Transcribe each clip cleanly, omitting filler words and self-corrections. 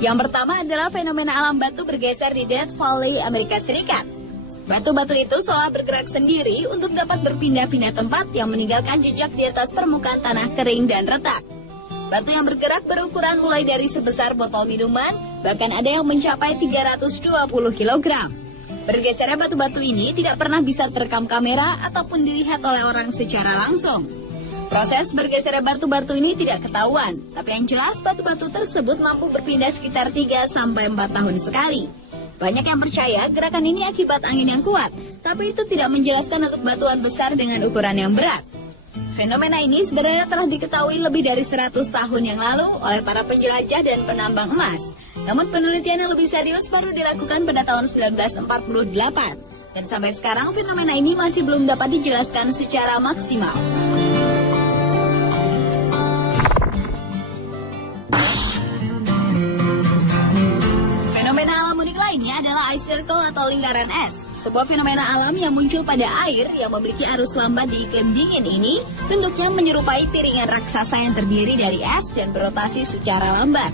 Yang pertama adalah fenomena alam batu bergeser di Death Valley, Amerika Serikat. Batu-batu itu seolah bergerak sendiri untuk dapat berpindah-pindah tempat yang meninggalkan jejak di atas permukaan tanah kering dan retak. Batu yang bergerak berukuran mulai dari sebesar botol minuman, bahkan ada yang mencapai 320 kg. Bergesernya batu-batu ini tidak pernah bisa terekam kamera ataupun dilihat oleh orang secara langsung. Proses bergesernya batu-batu ini tidak ketahuan, tapi yang jelas batu-batu tersebut mampu berpindah sekitar 3-4 tahun sekali. Banyak yang percaya gerakan ini akibat angin yang kuat, tapi itu tidak menjelaskan untuk batuan besar dengan ukuran yang berat. Fenomena ini sebenarnya telah diketahui lebih dari 100 tahun yang lalu oleh para penjelajah dan penambang emas. Namun penelitian yang lebih serius baru dilakukan pada tahun 1948. Dan sampai sekarang fenomena ini masih belum dapat dijelaskan secara maksimal. Fenomena alam unik lainnya adalah ice circle atau lingkaran es. Sebuah fenomena alam yang muncul pada air yang memiliki arus lambat di iklim dingin ini bentuknya menyerupai piringan raksasa yang terdiri dari es dan berotasi secara lambat.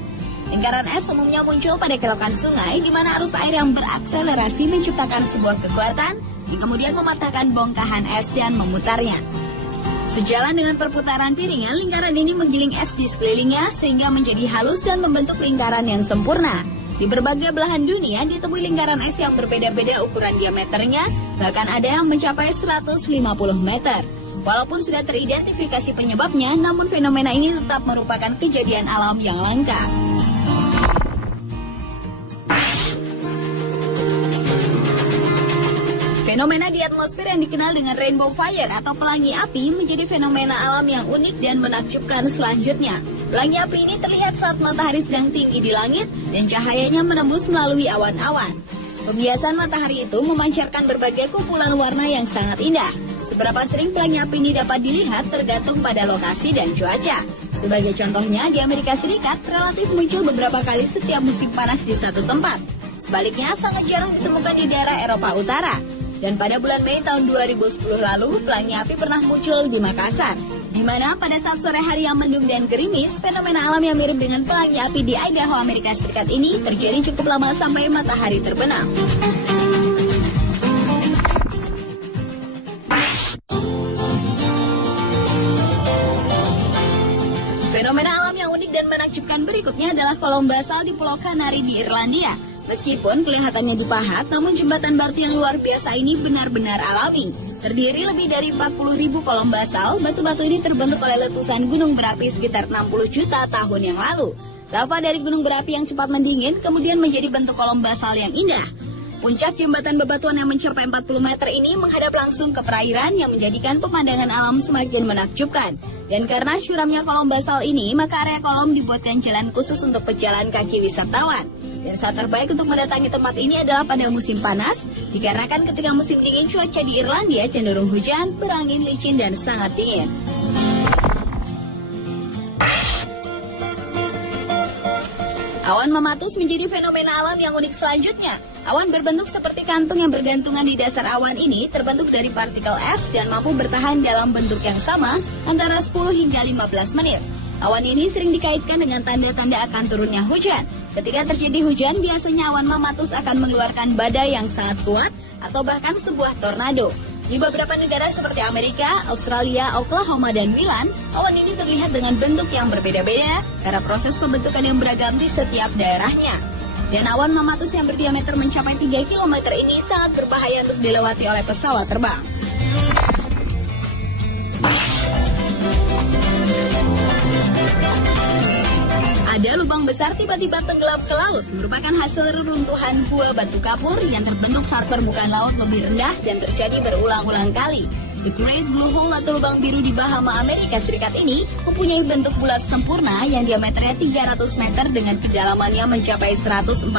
Lingkaran es umumnya muncul pada kelokan sungai di mana arus air yang berakselerasi menciptakan sebuah kekuatan yang kemudian mematahkan bongkahan es dan memutarnya. Sejalan dengan perputaran piringan, lingkaran ini menggiling es di sekelilingnya sehingga menjadi halus dan membentuk lingkaran yang sempurna. Di berbagai belahan dunia ditemui lingkaran es yang berbeda-beda ukuran diameternya, bahkan ada yang mencapai 150 meter. Walaupun sudah teridentifikasi penyebabnya, namun fenomena ini tetap merupakan kejadian alam yang langka. Fenomena di atmosfer yang dikenal dengan rainbow fire atau pelangi api menjadi fenomena alam yang unik dan menakjubkan selanjutnya. Pelangi api ini terlihat saat matahari sedang tinggi di langit dan cahayanya menembus melalui awan-awan. Pembiasan matahari itu memancarkan berbagai kumpulan warna yang sangat indah. Seberapa sering pelangi api ini dapat dilihat tergantung pada lokasi dan cuaca. Sebagai contohnya, di Amerika Serikat relatif muncul beberapa kali setiap musim panas di satu tempat. Sebaliknya, sangat jarang ditemukan di daerah Eropa Utara. Dan pada bulan Mei tahun 2010 lalu, pelangi api pernah muncul di Makassar, di mana pada saat sore hari yang mendung dan gerimis, fenomena alam yang mirip dengan pelangi api di Idaho, Amerika Serikat ini terjadi cukup lama sampai matahari terbenam. Fenomena alam yang unik dan menakjubkan berikutnya adalah kolom basal di Pulau Kanari di Irlandia. Meskipun kelihatannya dipahat, namun jembatan batu yang luar biasa ini benar-benar alami. Terdiri lebih dari 40.000 kolom basal, batu-batu ini terbentuk oleh letusan gunung berapi sekitar 60 juta tahun yang lalu. Lava dari gunung berapi yang cepat mendingin kemudian menjadi bentuk kolom basal yang indah. Puncak jembatan bebatuan yang mencapai 40 meter ini menghadap langsung ke perairan yang menjadikan pemandangan alam semakin menakjubkan. Dan karena curamnya kolom basal ini, maka area kolom dibuatkan jalan khusus untuk pejalan kaki wisatawan. Dan saat terbaik untuk mendatangi tempat ini adalah pada musim panas, dikarenakan ketika musim dingin cuaca di Irlandia cenderung hujan, berangin, licin, dan sangat dingin. Awan mematus menjadi fenomena alam yang unik selanjutnya. Awan berbentuk seperti kantung yang bergantungan di dasar awan ini terbentuk dari partikel es dan mampu bertahan dalam bentuk yang sama antara 10 hingga 15 menit. Awan ini sering dikaitkan dengan tanda-tanda akan turunnya hujan. Ketika terjadi hujan, biasanya awan mematus akan mengeluarkan badai yang sangat kuat atau bahkan sebuah tornado. Di beberapa negara seperti Amerika, Australia, Oklahoma, dan Milan, awan ini terlihat dengan bentuk yang berbeda-beda karena proses pembentukan yang beragam di setiap daerahnya. Dan awan mematus yang berdiameter mencapai 3 km ini sangat berbahaya untuk dilewati oleh pesawat terbang. Ada lubang besar tiba-tiba tenggelam ke laut, merupakan hasil reruntuhan gua batu kapur yang terbentuk saat permukaan laut lebih rendah dan terjadi berulang-ulang kali. The Great Blue Hole atau lubang biru di Bahama, Amerika Serikat ini mempunyai bentuk bulat sempurna yang diameternya 300 meter dengan kedalamannya mencapai 146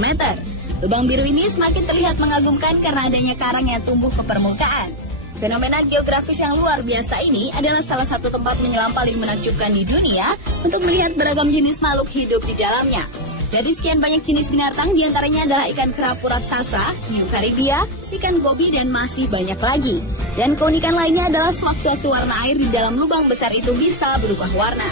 meter. Lubang biru ini semakin terlihat mengagumkan karena adanya karang yang tumbuh ke permukaan. Fenomena geografis yang luar biasa ini adalah salah satu tempat menyelam paling menakjubkan di dunia untuk melihat beragam jenis makhluk hidup di dalamnya. Dari sekian banyak jenis binatang, diantaranya adalah ikan kerapu raksasa, hiu karibia, ikan gobi, dan masih banyak lagi. Dan keunikan lainnya adalah sewaktu-waktu warna air di dalam lubang besar itu bisa berubah warna.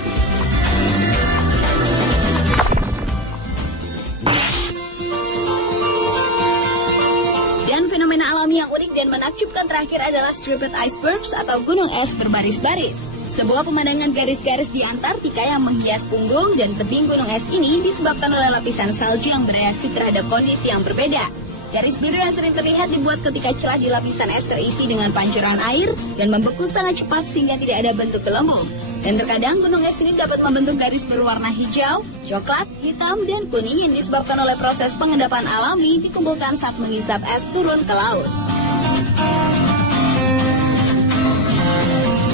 fenomena alami yang unik dan menakjubkan terakhir adalah striped icebergs atau gunung es berbaris-baris. Sebuah pemandangan garis-garis di Antartika yang menghias punggung dan tebing gunung es ini disebabkan oleh lapisan salju yang bereaksi terhadap kondisi yang berbeda. Garis biru yang sering terlihat dibuat ketika celah di lapisan es terisi dengan pancuran air dan membeku sangat cepat sehingga tidak ada bentuk gelembung. Dan terkadang gunung es ini dapat membentuk garis berwarna hijau, coklat, hitam, dan kuning yang disebabkan oleh proses pengendapan alami dikumpulkan saat mengisap es turun ke laut.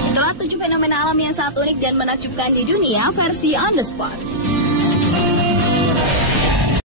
Itulah 7 fenomena alam yang sangat unik dan menakjubkan di dunia versi On The Spot.